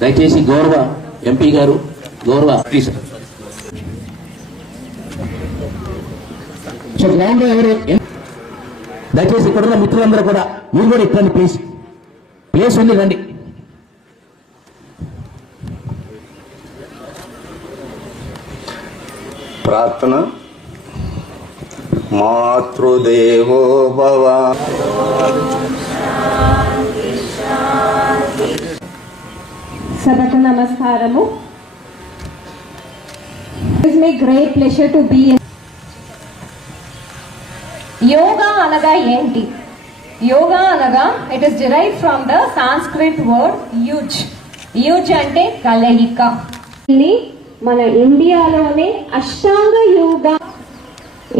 దయచేసి గౌరవ ఎంపీ గారు, గౌరవ టీచర్ గ్రౌండ్ ఎవరు, దయచేసి ఇక్కడ ఉన్న మిత్రులందరూ కూడా మీరు కూడా ఇక్కడ ప్లేస్ ఉంది, రండి. ప్రార్థన. మాతృదేవో భవ. సభకు నమస్కారము. It's my great pleasure to be. Yoga అనగా ఏంటి? యోగా అనగా it is derived from the Sanskrit word use. Use అంటే కలయిక. ఇది మన ఇండియాలోనే అష్టాంగ యోగా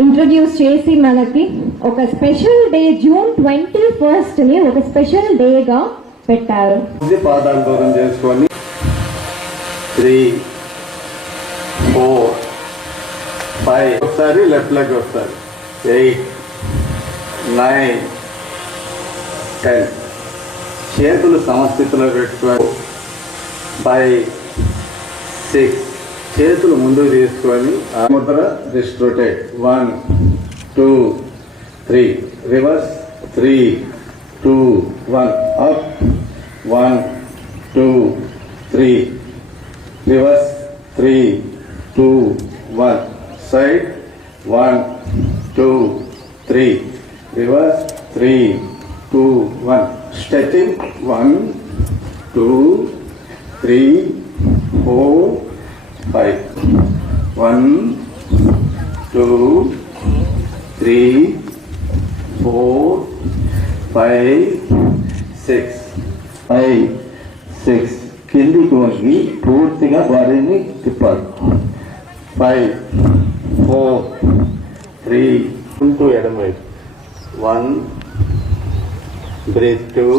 ఇంట్రడ్యూస్ చేసి మనకి ఒక స్పెషల్ డే జూన్ 21 ని ఒక స్పెషల్ డేగా పెట్టారు. పాదాలు దూరం చేసుకొని 3, 4, 5 ఒకసారి లెఫ్ట్ లెగ్ వస్తారు. 8, 9, 10 చేతులు సమస్థితిలో పెట్టుకొని 5, 6 చేతులు ముందుకు తీసుకొని Mudra wrist rotate. 1, 2, 3 reverse. 3, 2, 1 up. 1, 2, 3 reverse. 3, 2, 1 side. 1, 2, 3 reverse. 3, 2, 1 stretching. 1, 2, 3, 4, 5. 1, 2, 3, 4, 5, 6. 5, 6 కిందికి వంగి పూర్తిగా బాడీని తిప్పాలి. 5, 4, 3 ఉంటూ ఎడమ వైపు. 1 బ్రీత్. 2,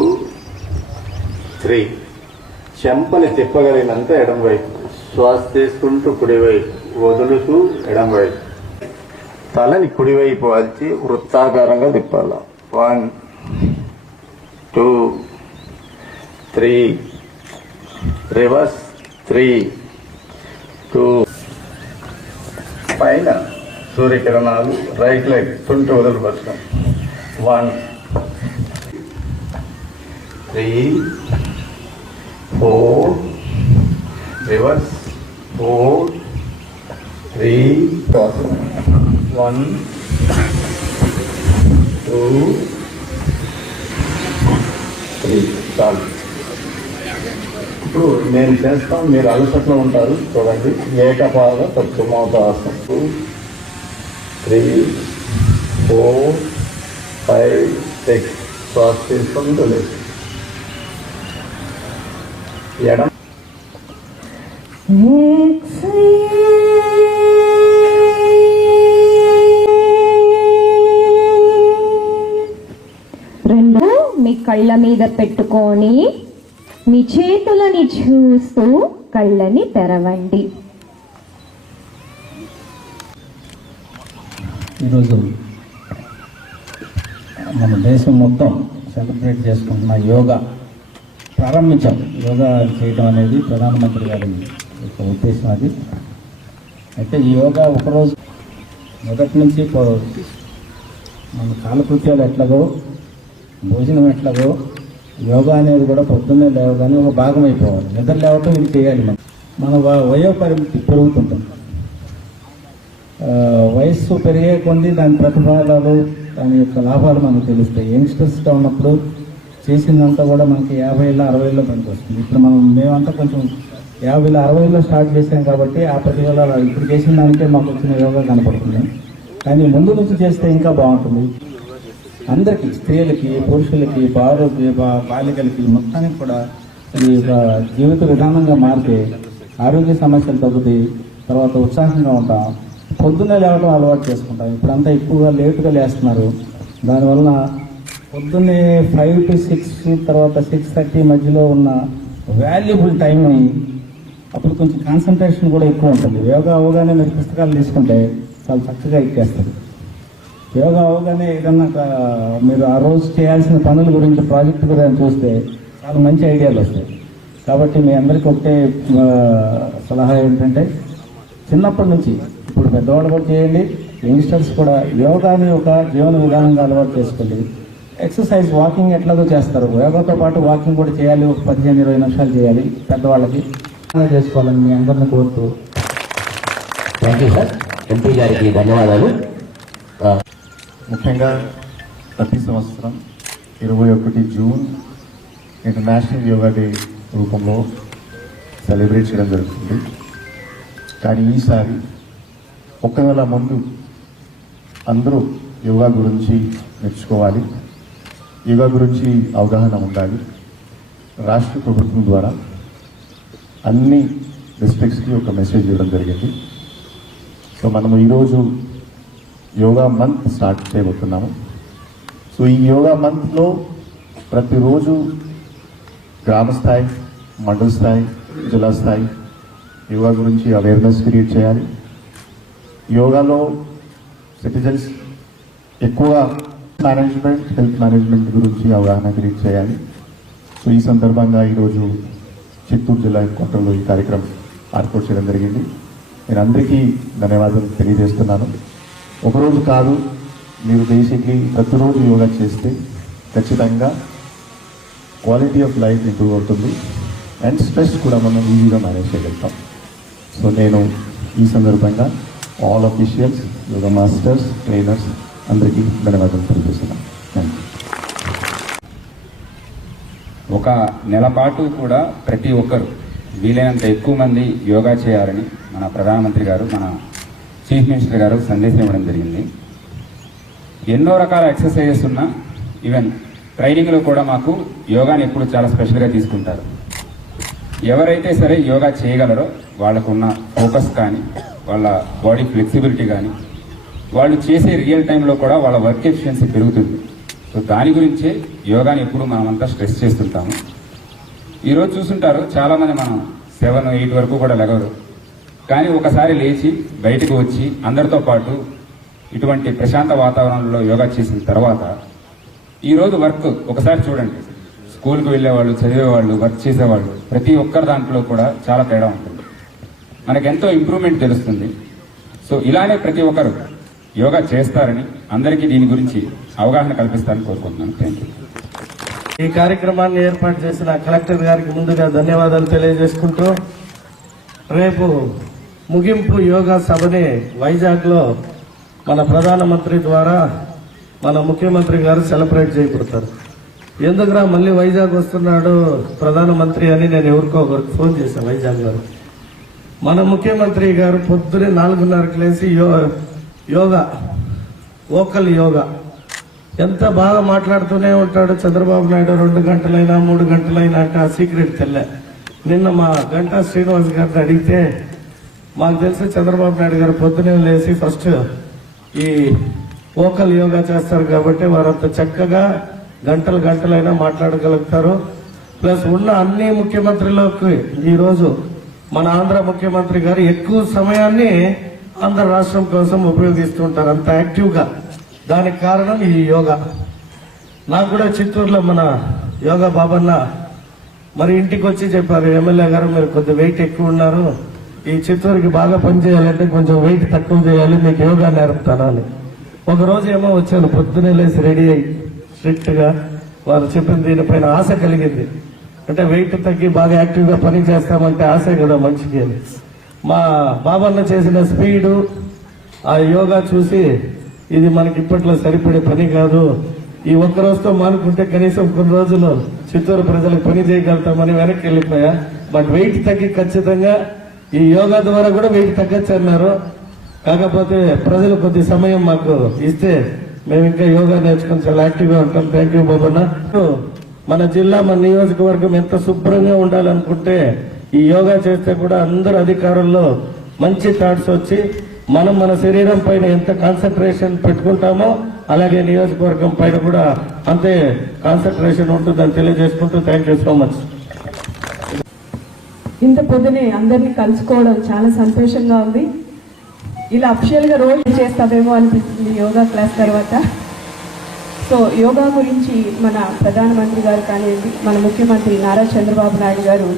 3 చెంపని తిప్పగలిగినంత ఎడమ వైపు. శ్వాస తీసుకుంటూ కుడివైపు, వదులుతూ ఎడమ వైపు. తలని కుడివైపు వచ్చి వృత్తాకారంగా తిప్పాలి. 1, 2, 3 రివర్స్. 3, 2 పైన సూర్యకిరణాలు. రైట్ లెగ్ తుంటి వదిలిపరచడం. 1, 3, 4 రివర్స్. 4, 3 1, 2, 3 చాలు. ఇప్పుడు నేను చేస్తాం, మీరు అలసట్లో ఉంటారు. చూడండి. ఏకపాద తత్వమౌతాసనం. 2, 3, 4, 5, 6 శ్వాస తీసుకుంటూ లేదు. ఎడం. రెండు మీ కళ్ళ మీద పెట్టుకొని మీ చేతులని చూస్తూ కళ్ళని తెరవండి. ఈరోజు మన దేశం మొత్తం సెలబ్రేట్ చేసుకుంటున్న యోగా ప్రారంభించాం. యోగా చేయడం అనేది ప్రధానమంత్రి గారి యొక్క ఉద్దేశం. అది అయితే ఈ యోగా ఒకరోజు మొదటి నుంచి మన కాలకృత్యాలు ఎట్లాగో, భోజనం ఎట్లాగో, యోగా అనేది కూడా పొద్దున్నే లేవగానే ఒక భాగం అయిపోవాలి. నిద్ర లేవటం ఇది చేయాలి. మన వయో పరిమితి పెరుగుతుంటాం. వయస్సు పెరిగే కొద్దీ దాని ప్రతిఫలాలు, దాని యొక్క లాభాలు మనకు తెలుస్తాయి. యంగ్స్టర్స్గా ఉన్నప్పుడు చేసిందంతా కూడా మనకి 50 60 పనికి వస్తుంది. ఇప్పుడు మేమంతా కొంచెం 50 60 స్టార్ట్ చేసాం కాబట్టి ఆ ప్రతిఫలాలు ఇప్పుడు చేసిన దానికే మాకు వచ్చిన యోగా కనపడుతుంది. కానీ ముందు నుంచి చేస్తే ఇంకా బాగుంటుంది. అందరికీ, స్త్రీలకి, పురుషులకి, బాలికలకి మొత్తానికి కూడా ఇది ఒక జీవిత విధానంగా మారితే ఆరోగ్య సమస్యలు తగ్గుతాయి. తర్వాత ఉత్సాహంగా ఉంటాం. పొద్దున్నే లేవడం అలవాటు చేసుకుంటాం. ఇప్పుడంతా ఎక్కువగా లేటుగా లేస్తున్నారు. దానివల్ల పొద్దున్నే 5 to 6 తర్వాత 6:30 మధ్యలో ఉన్న వాల్యుబుల్ టైంని అప్పుడు కొంచెం కాన్సన్ట్రేషన్ కూడా ఎక్కువ ఉంటుంది. యోగా అవగానే మీరు పుస్తకాలు తీసుకుంటే చాలా చక్కగా ఎక్కేస్తారు. యోగా అవగానే ఏదన్నా మీరు ఆ రోజు చేయాల్సిన పనుల గురించి, ప్రాజెక్టు గురించి చూస్తే చాలా మంచి ఐడియాలు వస్తాయి. కాబట్టి మీ అందరికీ ఒకటే సలహా ఏంటంటే చిన్నప్పటి నుంచి ఇప్పుడు పెద్దవాళ్ళు కూడా చేయండి, యంగ్స్టర్స్ కూడా యోగాని ఒక జీవన విధానంగా అలవాటు చేసుకోండి. ఎక్సర్సైజ్ వాకింగ్ ఎట్లాగో చేస్తారు, యోగాతో పాటు వాకింగ్ కూడా చేయాలి, ఒక 15-20 నిమిషాలు చేయాలి పెద్దవాళ్ళకి చేసుకోవాలని మీ అందరిని కోరుతూ. Thank you sir. ఎంపీ గారికి ధన్యవాదాలు. ముఖ్యంగా ప్రతి సంవత్సరం 21 జూన్ ఇంటర్నేషనల్ యోగా డే రూపంలో సెలబ్రేట్ చేయడం జరుగుతుంది. కానీ ఈసారి 1 నెల ముందు అందరూ యోగా గురించి నేర్చుకోవాలి, యోగా గురించి అవగాహన ఉండాలి. రాష్ట్ర ప్రభుత్వం ద్వారా అన్ని డిస్ట్రిక్ట్స్కి ఒక మెసేజ్ ఇవ్వడం జరిగింది. సో మనము ఈరోజు యోగా మంత్ స్టార్ట్ చేయబోతున్నాము. సో ఈ యోగా మంత్లో ప్రతిరోజు గ్రామ స్థాయి, మండల స్థాయి, జిల్లా స్థాయి యోగా గురించి అవేర్నెస్ క్రియేట్ చేయాలి. యోగాలో సిటిజన్స్ ఎక్కువ హెల్త్ మేనేజ్మెంట్ గురించి అవగాహన క్రియేట్ చేయాలి. సో ఈ సందర్భంగా ఈరోజు చిత్తూరు జిల్లా హెడ్క్వార్టర్లో ఈ కార్యక్రమం ఏర్పాటు చేయడం జరిగింది. నేను అందరికీ ధన్యవాదాలు తెలియజేస్తున్నాను. ఒకరోజు కాదు, మీరు బేసిక్లీ ప్రతిరోజు యోగా చేస్తే ఖచ్చితంగా క్వాలిటీ ఆఫ్ లైఫ్ ఇంప్రూవ్ అవుతుంది అండ్ స్ట్రెస్ కూడా మనం ఈజీగా మేనేజ్ చేయగలుగుతాం. సో నేను ఈ సందర్భంగా all officials, yoga masters, trainers అందరికీ ధన్యవాదాలు తెలియజేస్తున్నాను. Thank you. ఒక నెల పాటు కూడా ప్రతి ఒక్కరు వీలైనంత ఎక్కువ మంది యోగా చేయాలని మన ప్రధానమంత్రి గారు, మన చీఫ్ మినిస్టర్ గారు సందేశం ఇవ్వడం జరిగింది. ఎన్నో రకాల ఎక్సర్సైజెస్ ఉన్నా ఈవెన్ ట్రైనింగ్లో కూడా మాకు యోగాని ఎప్పుడు చాలా స్పెషల్గా తీసుకుంటారు. ఎవరైతే సరే యోగా చేయగలరో వాళ్ళకున్న ఫోకస్ కానీ, వాళ్ళ బాడీ ఫ్లెక్సిబిలిటీ కానీ, వాళ్ళు చేసే రియల్ టైంలో కూడా వాళ్ళ వర్క్ ఎఫిషియన్సీ పెరుగుతుంది. సో దాని గురించే యోగాని ఎప్పుడు మనమంతా స్ట్రెస్ చేస్తుంటాము. ఈరోజు చూస్తుంటారు చాలామంది మనం 7-8 వరకు కూడా లెగవరు, కానీ ఒకసారి లేచి బయటకు వచ్చి అందరితో పాటు ఇటువంటి ప్రశాంత వాతావరణంలో యోగా చేసిన తర్వాత ఈరోజు వర్క్ ఒకసారి చూడండి. స్కూల్కి వెళ్ళేవాళ్ళు, చదివేవాళ్ళు, వర్క్ చేసేవాళ్ళు ప్రతి ఒక్కరి దాంట్లో కూడా చాలా తేడా ఉంటుంది. మనకెంతో ఇంప్రూవ్మెంట్ తెలుస్తుంది. సో ఇలానే ప్రతి ఒక్కరు యోగా చేస్తారని, అందరికీ దీని గురించి అవగాహన కల్పిస్తారని కోరుకుంటున్నాను. Thank you. ఈ కార్యక్రమాన్ని ఏర్పాటు చేసిన కలెక్టర్ గారికి ముందుగా ధన్యవాదాలు తెలియజేసుకుంటూ, రేపు ముగింపు యోగా సభని వైజాగ్లో మన ప్రధానమంత్రి ద్వారా మన ముఖ్యమంత్రి గారు సెలబ్రేట్ చేయబడతారు. ఎందుకురా మళ్ళీ వైజాగ్ వస్తున్నాడు ప్రధానమంత్రి అని నేను ఎవరికో ఒకరికి ఫోన్ చేశాను వైజాగ్ గారు. మన ముఖ్యమంత్రి గారు పొద్దునే 4:30కి లేచి యోగా, వోకల్ యోగా ఎంత బాగా మాట్లాడుతూనే ఉంటాడు. చంద్రబాబు నాయుడు 2 గంటలైనా 3 గంటలైనాక సీక్రెట్ తెల్లే. నిన్న మా గంటా శ్రీనివాస్ గారిని అడిగితే మాకు తెలిసి చంద్రబాబు నాయుడు గారు పొద్దునే లేచి ఫస్ట్ ఈ వోకల్ యోగా చేస్తారు కాబట్టి వారంత చక్కగా గంటలైనా మాట్లాడగలుగుతారు. ప్లస్ ఉన్న అన్ని ముఖ్యమంత్రులకు ఈరోజు మన ఆంధ్ర ముఖ్యమంత్రి గారు ఎక్కువ సమయాన్ని ఆంధ్ర రాష్ట్రం కోసం ఉపయోగిస్తుంటారు, అంత యాక్టివ్గా. దానికి కారణం ఈ యోగా. నాకు కూడా చిత్తూరులో మన యోగా బాబన్న మరి ఇంటికి వచ్చి చెప్పారు, ఎమ్మెల్యే గారు మీరు కొద్ది వెయిట్ ఎక్కువ ఉన్నారు, ఈ చిత్తూరుకి బాగా పనిచేయాలంటే కొంచెం వెయిట్ తక్కువ చేయాలి, మీకు యోగా నేర్పుతాను అని. ఒక రోజు ఏమో వచ్చాను, పొద్దునే లేసి రెడీ అయ్యి స్ట్రిక్ట్ గా వారు చెప్పిన దీనిపైన ఆశ కలిగింది. అంటే వెయిట్ తగ్గి బాగా యాక్టివ్ గా పని చేస్తామంటే ఆశే కదా మంచిది అని. మా బాబన్న చేసిన స్పీడు, ఆ యోగా చూసి ఇది మనకి ఇప్పట్లో సరిపడే పని కాదు, ఈ ఒక్క రోజుతో మానుకుంటే కనీసం కొన్ని రోజులు చిత్తూరు ప్రజలకు పని చేయగలుగుతామని వెనక్కి వెళ్ళిపోయా. బట్ వెయిట్ తగ్గి ఖచ్చితంగా ఈ యోగా ద్వారా కూడా వెయిట్ తగ్గచ్చు అన్నారు. కాకపోతే ప్రజలు కొద్ది సమయం మాకు ఇస్తే మేము ఇంకా యోగా నేర్చుకుని చాలా యాక్టివ్ గా ఉంటాం. థ్యాంక్ యూ బాబన్న. మన జిల్లా, మన నియోజకవర్గం ఎంత శుభ్రంగా ఉండాలనుకుంటే ఈ యోగా చేస్తే కూడా అందరు అధికారుల్లో మంచి థాట్స్ వచ్చి మనం మన శరీరం పైన ఎంత కాన్సన్ట్రేషన్ పెట్టుకుంటామో అలాగే నియోజకవర్గం పైన కూడా అంతే కాన్సన్ట్రేషన్ ఉంటుందని తెలియజేసుకుంటూ థ్యాంక్ యూ సో మచ్. ఇంత పొద్దునే అందరినీ కలుసుకోవడం చాలా సంతోషంగా ఉంది. ఇలా అఫిషియల్ గా రోజు చేస్తామేమో అనిపిస్తుంది యోగా క్లాస్ తర్వాత. సో యోగా గురించి మన ప్రధానమంత్రి గారు కానివ్వండి, మన ముఖ్యమంత్రి నారా చంద్రబాబు నాయుడు గారు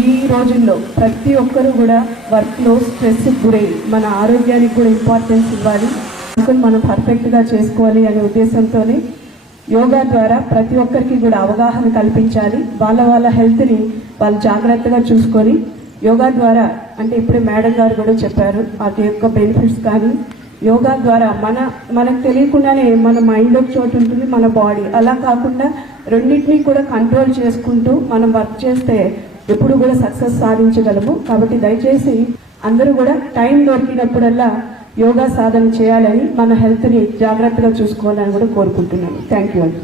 ఈ రోజుల్లో ప్రతి ఒక్కరూ కూడా వర్క్లో స్ట్రెస్కి గురై మన ఆరోగ్యానికి కూడా ఇంపార్టెన్స్ ఇవ్వాలి, అనుకుని మనం పర్ఫెక్ట్గా చేసుకోవాలి అనే ఉద్దేశంతోనే యోగా ద్వారా ప్రతి ఒక్కరికి కూడా అవగాహన కల్పించాలి. వాళ్ళ హెల్త్ని వాళ్ళు జాగ్రత్తగా చూసుకొని యోగా ద్వారా, అంటే ఇప్పుడే మేడం గారు కూడా చెప్పారు వాటి యొక్క బెనిఫిట్స్. కానీ యోగా ద్వారా మనకు తెలియకుండానే మన మైండ్ ఒక చోటు ఉంటుంది, మన బాడీ అలా కాకుండా రెండింటినీ కూడా కంట్రోల్ చేసుకుంటూ మనం వర్క్ చేస్తే ఎప్పుడు కూడా సక్సెస్ సాధించగలము. కాబట్టి దయచేసి అందరూ కూడా టైం దొరికినప్పుడల్లా యోగా సాధన చేయాలని, మన హెల్త్ని జాగ్రత్తగా చూసుకోవాలని కూడా కోరుకుంటున్నాను. థ్యాంక్ యూ అండి.